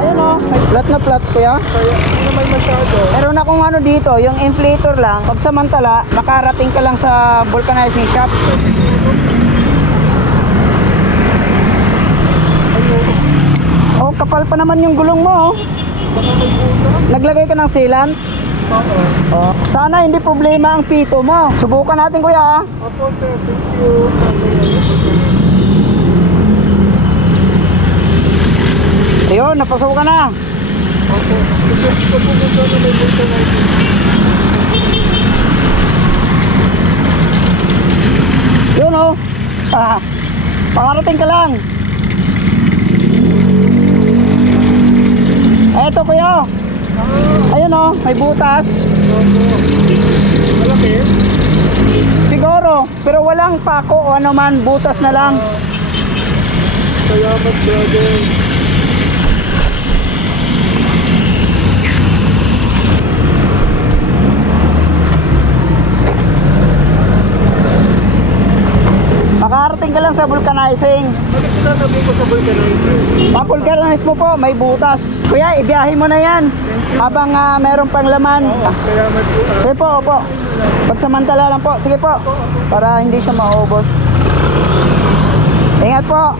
Ayun o, may flat na flat kuya. Kaya hindi naman masyado. Meron akong ano dito, yung inflator lang. Pag samantala, makarating ka lang sa vulcanizing shop. Oh, kapal pa naman yung gulong mo. Oh. Baka may butas. Naglagay ka ng sealant. Oo. Oh. Sana hindi problema ang pito mo. Subukan natin kuya. Opo sir, thank you. Ayun, napasukan na. Opo. Kasi ko po kung saan may vulcanizing. Yun oh. Pakarating ka lang. Eto kuya. Ayun oh, may butas. Malaki? Siguro, pero walang pako o ano man, butas na lang. Salamat brother. Makarating ka lang sa vulcanizing. Bakit sinasabi ko sa vulcanizer? Papulcanize mo po, may butas. Kuya, ibiyahe mo na yan. Habang meron pang laman. Salamat po. Sige po, opo. Pagsamantala lang po. Sige po. Para hindi siya maubos. Ingat po.